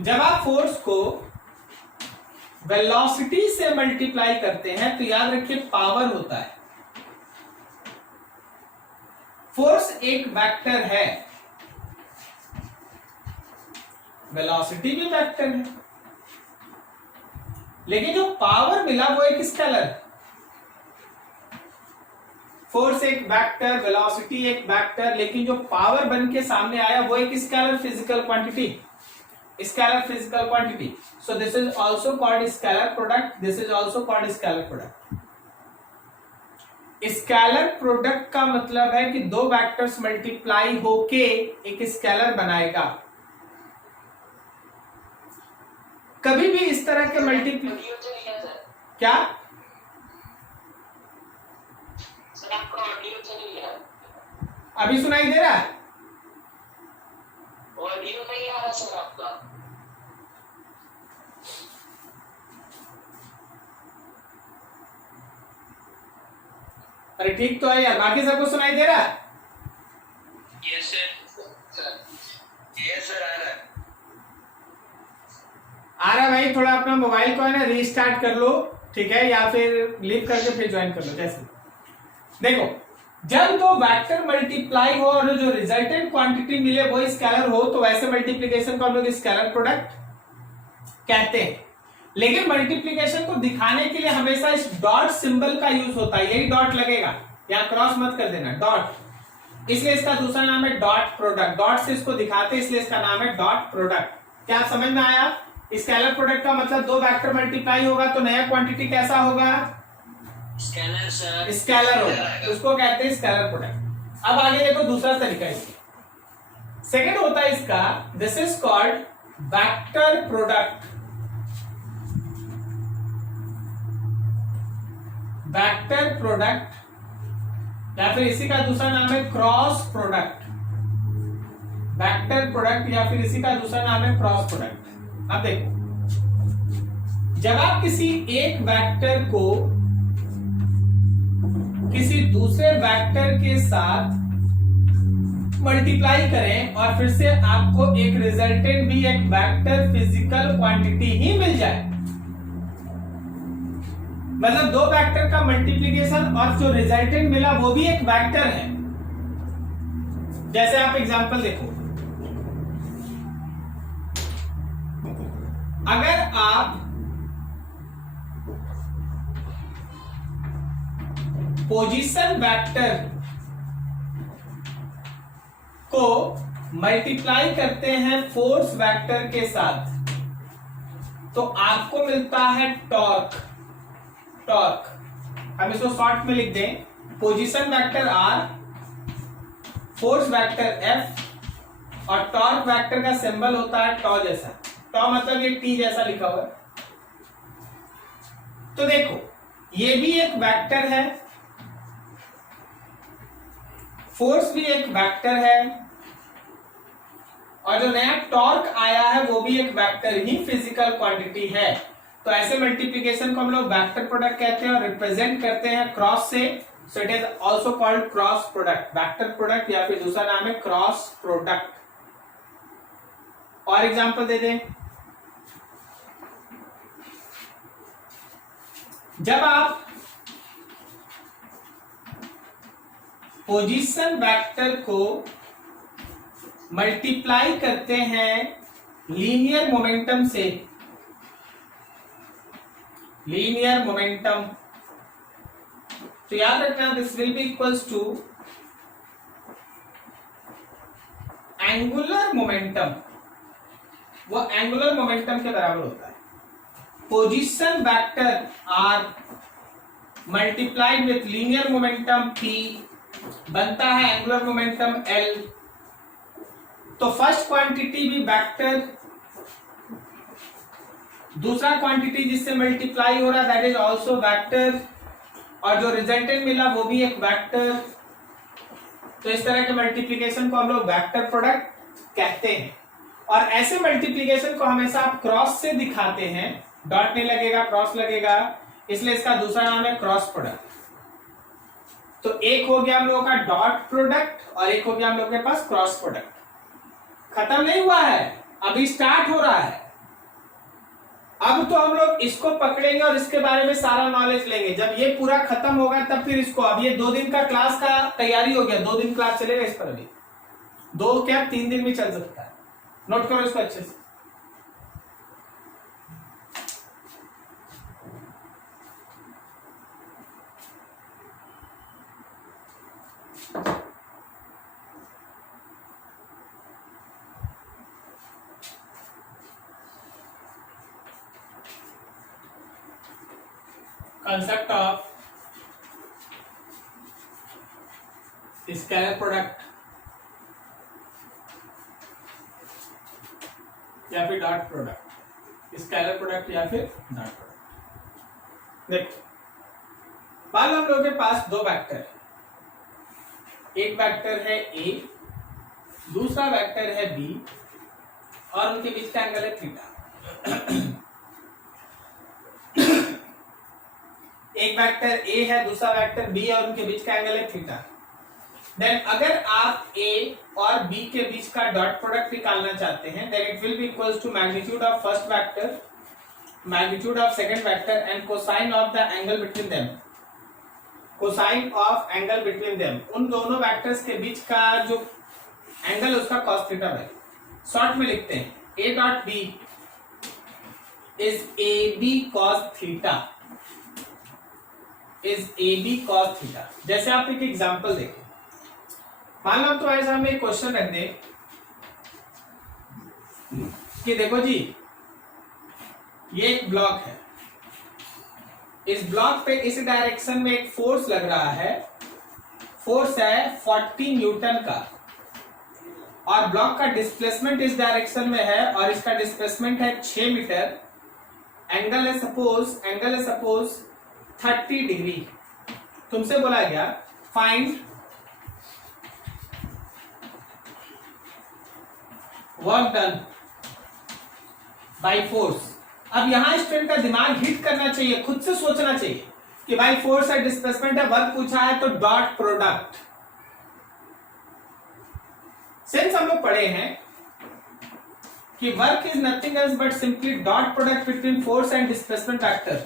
जब आप फोर्स को वेलोसिटी से मल्टीप्लाई करते हैं तो याद रखिए पावर होता है। फोर्स एक वेक्टर है, वेलोसिटी भी वेक्टर है, लेकिन जो पावर मिला वो एक स्केलर। फोर्स एक वेक्टर, वेलोसिटी एक वेक्टर, लेकिन जो पावर बन के सामने आया वो एक scalar physical quantity, scalar physical quantity. So this is also called scalar product, this is also called scalar product. Scalar product का मतलब है कि दो वेक्टर्स मल्टीप्लाई होके एक स्केलर बनाएगा। कभी भी इस तरह के मल्टीप्लाई, क्या सर आपका ऑडियो चली गया, अभी सुनाई दे रहा है? ऑडियो नहीं आ रहा सर आपका। अरे ठीक तो है यार, बाकी सबको सुनाई दे रहा है? Yes sir. यस सर, आ रहा है। आ रहा है भाई, थोड़ा अपना मोबाइल को है ना रीस्टार्ट कर लो, ठीक है, या फिर लीव करके फिर ज्वाइन कर लो। जैसे देखो, जब दो वेक्टर मल्टीप्लाई हो और जो रिजल्टेंट क्वांटिटी मिले वो स्केलर हो तो वैसे मल्टीप्लिकेशन को हम लोग स्केलर प्रोडक्ट कहते हैं। लेकिन मल्टीप्लिकेशन को दिखाने के लिए हमेशा इस डॉट सिंबल का यूज होता है, यही डॉट लगेगा, यहां क्रॉस मत कर देना, डॉट। इसलिए इसका दूसरा नाम है डॉट प्रोडक्ट। डॉट से इसको दिखाते इसलिए इसका नाम है डॉट प्रोडक्ट। क्या समझ में आया? स्केलर प्रोडक्ट का मतलब दो वेक्टर मल्टीप्लाई होगा तो नया क्वांटिटी कैसा होगा? स्केलर सर, स्केलर होगा, उसको कहते हैं स्केलर प्रोडक्ट। अब आगे देखो दूसरा तरीका इसका, सेकंड होता है इसका, this is called vector product, vector product या फिर इसी का दूसरा नाम है क्रॉस प्रोडक्ट। वेक्टर प्रोडक्ट या फिर इसी का दूसरा नाम है क्रॉस प्रोडक्ट। अब देखो, जब आप किसी एक वेक्टर को किसी दूसरे वेक्टर के साथ मल्टीप्लाई करें और फिर से आपको एक रिजल्टेंट भी एक वेक्टर फिजिकल क्वांटिटी ही मिल जाए, मतलब दो वेक्टर का मल्टीप्लिकेशन और जो रिजल्टेंट मिला वो भी एक वेक्टर है। जैसे आप एग्जांपल देखो, अगर आप पोजीशन वेक्टर को मल्टीप्लाई करते हैं फोर्स वेक्टर के साथ तो आपको मिलता है टॉर्क। टॉर्क हम इसको शॉर्ट में लिख दें, position vector R, force vector F और टॉर्क वेक्टर का सिंबल होता है टॉ जैसा। टॉ मतलब ये टी जैसा लिखा हुआ है। तो देखो, ये भी एक वेक्टर है, फोर्स भी एक वेक्टर है और जो नया टॉर्क आया है वो भी एक वेक्टर ही फिजिकल क्वांटिटी है। तो ऐसे मल्टीप्लिकेशन को हम लोग वेक्टर प्रोडक्ट कहते हैं और रिप्रेजेंट करते हैं क्रॉस से। So it is also called cross product, vector product या फिर दूसरा नाम है क्रॉस प्रोडक्ट। और एग्जांपल दे दें, जब आप पोजीशन वेक्टर को मल्टीप्लाई करते हैं लीनियर मोमेंटम से, लीनियर मोमेंटम, तो याद रखना this will be equals to angular momentum, वो एंगुलर मोमेंटम के बराबर होता है। Position vector R multiplied with linear momentum P बनता है एंगुलर मोमेंटम एल। तो फर्स्ट क्वांटिटी भी वेक्टर, दूसरा क्वांटिटी जिससे मल्टीप्लाई हो रहा है दैट इज आल्सो वेक्टर और जो रिजल्टेंट मिला वो भी एक वेक्टर। तो इस तरह के मल्टीप्लिकेशन को हम लोग वेक्टर प्रोडक्ट कहते हैं। और ऐसे मल्टीप्लिकेशन को हमेशा आप क्रॉस से दिखाते हैं, डॉट नहीं लगेगा क्रॉस लगेगा, इसलिए इसका दूसरा नाम है क्रॉस प्रोडक्ट। तो एक हो गया हम लोगों का डॉट प्रोडक्ट और एक हो गया हम लोगों के पास क्रॉस प्रोडक्ट। खत्म नहीं हुआ है, अभी स्टार्ट हो रहा है। अब तो हम लोग इसको पकड़ेंगे और इसके बारे में सारा नॉलेज लेंगे। जब ये पूरा खत्म होगा तब फिर इसको, अब ये 2 दिन का क्लास का तैयारी हो गया, 2 दिन क्लास चलेगा इस पर, अभी 2 क्या 3 दिन भी चल सकता है। नोट करो इसको अच्छे से। Concept of scalar प्रोडक्ट या फिर डॉट प्रोडक्ट, स्केलर प्रोडक्ट या फिर डॉट प्रोडक्ट। देखो, मान लो हम लोगों के पास 2 वेक्टर है, एक वेक्टर है ए, दूसरा वेक्टर है बी और उनके बीच का एंगल है थीटा। एक वेक्टर ए है, दूसरा वेक्टर बी और उनके बीच का एंगल है थीटा। देन अगर आप ए और बी के बीच का डॉट प्रोडक्ट निकालना चाहते हैं then it will be equals to magnitude of first vector, magnitude of second vector and cosine of the angle between them, cosine of angle between them. उन दोनों वेक्टर्स के बीच का जो एंगल उसका cos थीटा है। शॉर्ट में लिखते हैं A dot B is A B cos theta, is A B cos theta. जैसे आप एक एग्जांपल देखें, मान लो तुम्हारे सामने एक क्वेश्चन रख दे कि देखो जी ये एक ब्लॉक है, इस ब्लॉक पे इस डायरेक्शन में एक फोर्स लग रहा है, फोर्स है 40 न्यूटन का। और ब्लॉक का डिस्प्लेसमेंट इस डायरेक्शन में है और इसका डिस्प्लेसमेंट है 6 मीटर, एंगल है सपोज 30 डिग्री। तुमसे बोला गया find work done by force. अब यहां स्टूडेंट का दिमाग हिट करना चाहिए, खुद से सोचना चाहिए कि भाई फोर्स है, डिस्प्लेसमेंट है, वर्क पूछा है तो डॉट प्रोडक्ट। सिंस हम लोग पढ़े हैं कि work is nothing else but simply dot product between force and displacement vector,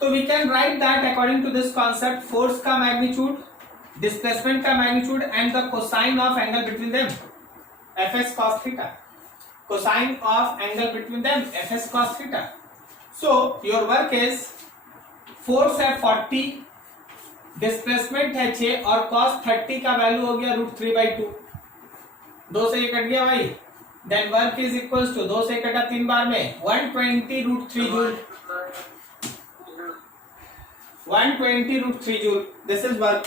तो we can write that according to this concept force का मैग्नीट्यूड, डिस्प्लेसमेंट का magnitude and the cosine of angle between them fs cos theta, cosine of angle between them fs cos theta. So your work is force है 40, displacement है 6 और cos 30 का value हो गया √3/2। 2 से ये कट गया भाई, then work is equals to 2 से कटा 3 बार में 120 √3 joule, 120 √3 joule. This is work.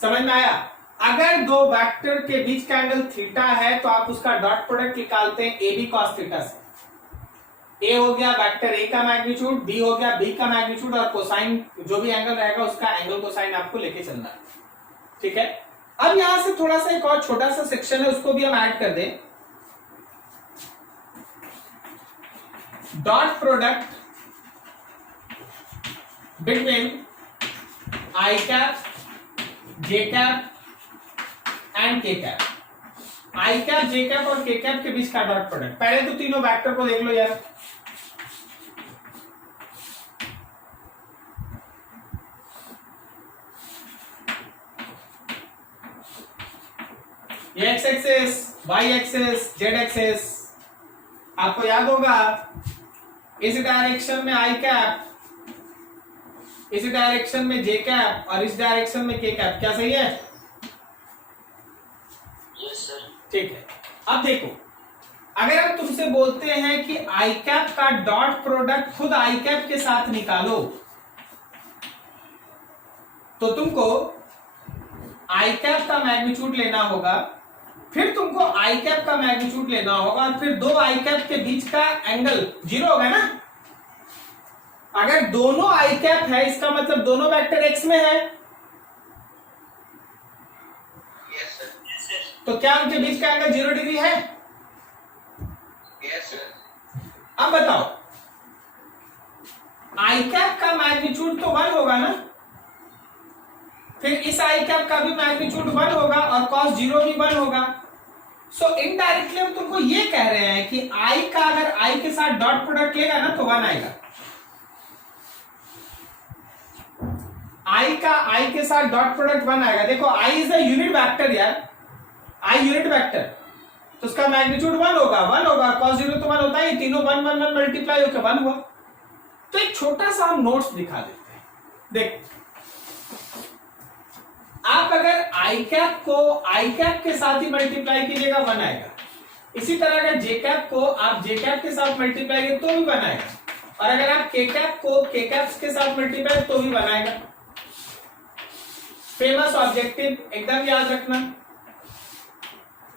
समझ में आया? अगर दो वेक्टर के बीच का एंगल थीटा है तो आप उसका डॉट प्रोडक्ट निकालते हैं ए बी कॉस थीटा से। ए हो गया वेक्टर ए का मैग्नीट्यूड, बी हो गया बी का मैग्नीट्यूड और कोसाइन जो भी एंगल रहेगा उसका एंगल कोसाइन आपको लेके चलना है। ठीक है, अब यहां से थोड़ा सा एक और छोटा सा सेक्शन है, उसको भी हम ऐड कर दें। Dot product between I cap, J cap and के कैप। आई कैप, जे कैप और के कैप के बीच का डॉट प्रोडक्ट। पहले तो तीनों वेक्टर को देख लो यार। ये X axis, Y axis, Z axis. आपको याद होगा इस डायरेक्शन में आई कैप, इस डायरेक्शन में जे कैप और इस डायरेक्शन में के कैप। क्या सही है? ठीक है। अब देखो, अगर हम तुमसे बोलते हैं कि आई कैप का डॉट प्रोडक्ट खुद आई कैप के साथ निकालो, तो तुमको आई कैप का मैग्नीट्यूड लेना होगा, फिर तुमको आई कैप का मैग्नीट्यूड लेना होगा और फिर दो आई कैप के बीच का एंगल 0 होगा ना। अगर दोनों आई कैप है इसका मतलब दोनों वेक्टर एक्स में है, तो क्या उनके बीच का एंगल 0 डिग्री है? Yes sir. अब बताओ, आई कैप का मैग्नीट्यूड तो 1 होगा ना, फिर इस आई कैप का भी मैग्नीट्यूड 1 होगा और cos 0 भी 1 होगा। सो इनडायरेक्टली हम तुमको ये कह रहे हैं कि आई का अगर आई के साथ डॉट प्रोडक्ट लेगा ना तो 1 आएगा। आई का आई के साथ डॉट प्रोडक्ट 1 आएगा। देखो I is a unit vector यार, आई यूनिट वेक्टर, तो उसका मैग्नीट्यूड 1 होगा, 1 होगा, cos 0 तो 1 होता है, तीनों 1 1 1 मल्टीप्लाई होकर 1 हुआ। तो एक छोटा सा हम नोट्स दिखा देते हैं। देख, आप अगर आई कैप को आई कैप के साथ ही मल्टीप्लाई कीजिएगा 1 आएगा। इसी तरह अगर जे कैप को आप जे कैप के साथ मल्टीप्लाई करें तो भी 1 आएगा, और अगर आप के कैप को के कैप के साथ मल्टीप्लाई तो भी 1 आएगा। फेमस ऑब्जेक्टिव एकदम याद रखना,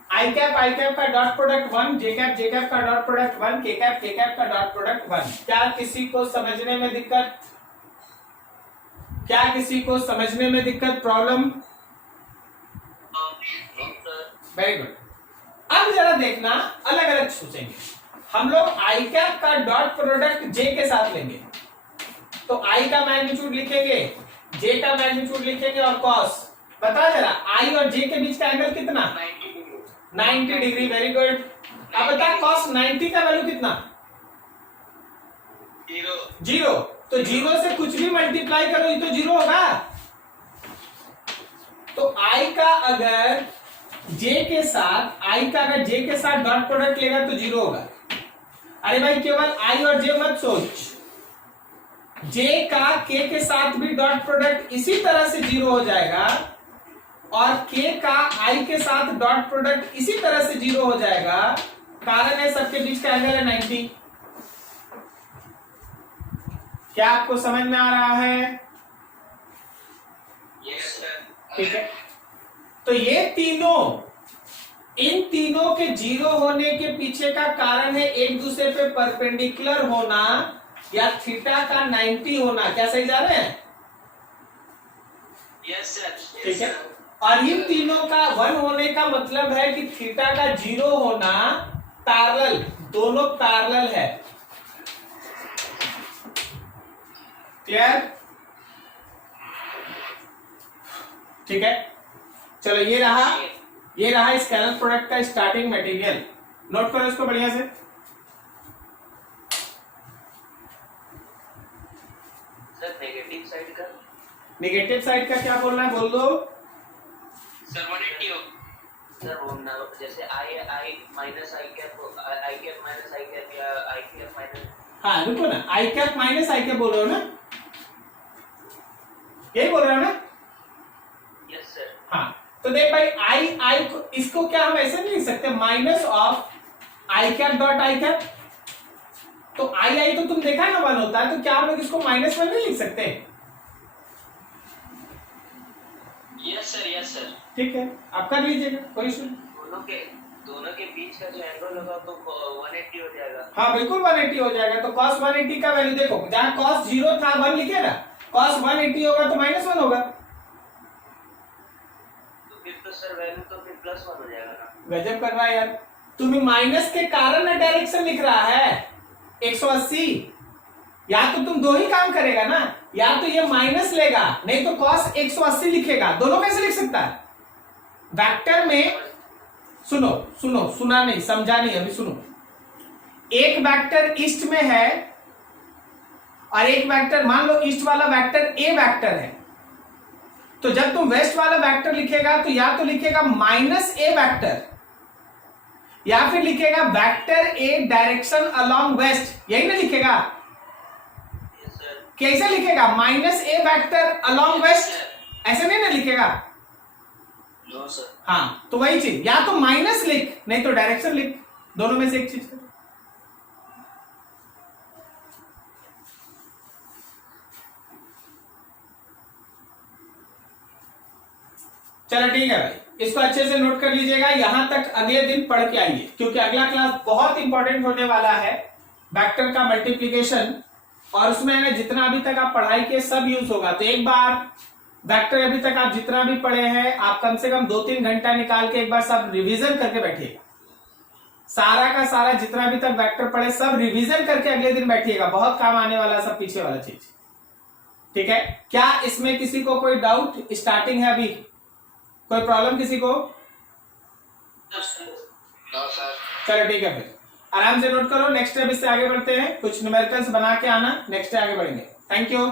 आई कैप का डॉट प्रोडक्ट 1, जे कैप का डॉट प्रोडक्ट 1, के कैप का डॉट प्रोडक्ट 1। क्या किसी को समझने में दिक्कत? क्या किसी को समझने में दिक्कत, प्रॉब्लम? Very good. अब जरा देखना, अलग अलग सोचेंगे हम लोग। आई कैप का डॉट प्रोडक्ट जे के साथ लेंगे तो आई का मैग्नीट्यूड लिखेंगे, जे का मैग्नीट्यूड लिखेंगे और कॉस। बता जरा आई और जे के बीच का एंगल कितना? 90 डिग्री। Very good. अब बता cos 90 का वैल्यू कितना? 0। तो 0 से कुछ भी मल्टीप्लाई करो ये तो 0 होगा। तो आई का अगर जे के साथ, आई का अगर जे के साथ डॉट प्रोडक्ट लेगा तो 0 होगा। अरे भाई केवल आई और जे मत सोच, जे का के साथ भी डॉट प्रोडक्ट इसी तरह से 0 हो जाएगा और के का आई के साथ डॉट प्रोडक्ट इसी तरह से 0 हो जाएगा। कारण है सबके बीच का एंगल है 90। क्या आपको समझ में आ रहा है? Yes sir. ठीक है। तो ये तीनों, इन तीनों के जीरो होने के पीछे का कारण है एक दूसरे पे परपेंडिकुलर होना या थीटा का 90 होना। क्या सही जा रहे हैं? Yes sir. ठीक है। और इन तीनों का 1 होने का मतलब है कि थीटा का 0 होना पैरेलल, दोनों पैरेलल है। क्लियर? ठीक है, चलो ये रहा स्केलर प्रोडक्ट का स्टार्टिंग मटेरियल। नोट करो इसको बढ़िया से। सर नेगेटिव साइड का, नेगेटिव साइड का क्या बोलना है, बोल दो। सर 180 हो सर, वो ना जैसे आई माइनस आई कैप माइनस आई कैप या आई कैप माइनस। हाँ रुको ना, आई कैप माइनस आई कैप बोल रहे हो ना, यही बोल रहे हो ना? Yes sir. हाँ, तो देख भाई आई को, इसको क्या हम ऐसे नहीं लिख सकते, minus of I cap dot I cap. तो आई तो तुम देखा ना 1 होता है, तो क्या हम लोग इसको -1 नहीं लिख सकते? Yes sir. ठीक है, आप कर लीजिएगा, कोई इशू नहीं। दोनों के बीच का जो एंगल होगा तो 180 हो जाएगा। हाँ बिल्कुल 180 हो जाएगा। तो cos 180 का वैल्यू देखो, जहां cos 0 था 1 लिखे ना, cos 180 होगा तो -1 होगा। तो फिर तो सर वैल्यू तो फिर +1 हो जाएगा ना। गजब कर रहा है यार, तुम्हें माइनस के कारण ना डायरेक्शन लिख रहा है 180। या तो तुम दो ही काम करेगा ना, या तो ये माइनस लेगा, नहीं तो cos 180 लिखेगा। दोनों कैसे लिख सकता है? वेक्टर में सुना नहीं, समझा नहीं, अभी सुनो। एक वेक्टर ईस्ट में है और एक वेक्टर, मान लो ईस्ट वाला वेक्टर ए वेक्टर है, तो जब तुम वेस्ट वाला वेक्टर लिखेगा तो या तो लिखेगा -a वेक्टर या फिर लिखेगा vector A direction along west, यही ना लिखेगा? Yes sir. कैसे लिखेगा? -a वेक्टर अलोंग वेस्ट, ऐसे नहीं ना लिखेगा? No sir. हाँ, तो वही चीज, या तो माइनस लिख नहीं तो डायरेक्शन लिख, दोनों में से एक चीज कर। चलो ठीक है भाई, इसको अच्छे से नोट कर लीजिएगा। यहां तक अगले दिन पढ़ के आइए, क्योंकि अगला क्लास बहुत इंपॉर्टेंट होने वाला है, वेक्टर का मल्टीप्लिकेशन, और उसमें है जितना अभी तक आप पढ़ाई के सब यूज होगा। तो एक बार वेक्टर अभी तक आप जितना भी पढ़े हैं, आप कम से कम 2-3 घंटा निकाल के एक बार सब रिवीजन करके बैठिएगा। सारा का सारा जितना भी तक वेक्टर पढ़े सब रिवीजन करके अगले दिन बैठिएगा, बहुत काम आने वाला सब पीछे वाला चीज। ठीक है, क्या इसमें किसी को कोई डाउट? स्टार्टिंग है अभी, कोई प्रॉब्लम किसी को? No sir. चलो ठीक है, फिर आराम से नोट करो। नेक्स्ट टाइम इससे आगे बढ़ते हैं, कुछ न्यूमेरिकल्स बना के आना, नेक्स्ट टाइम आगे बढ़ेंगे। Thank you.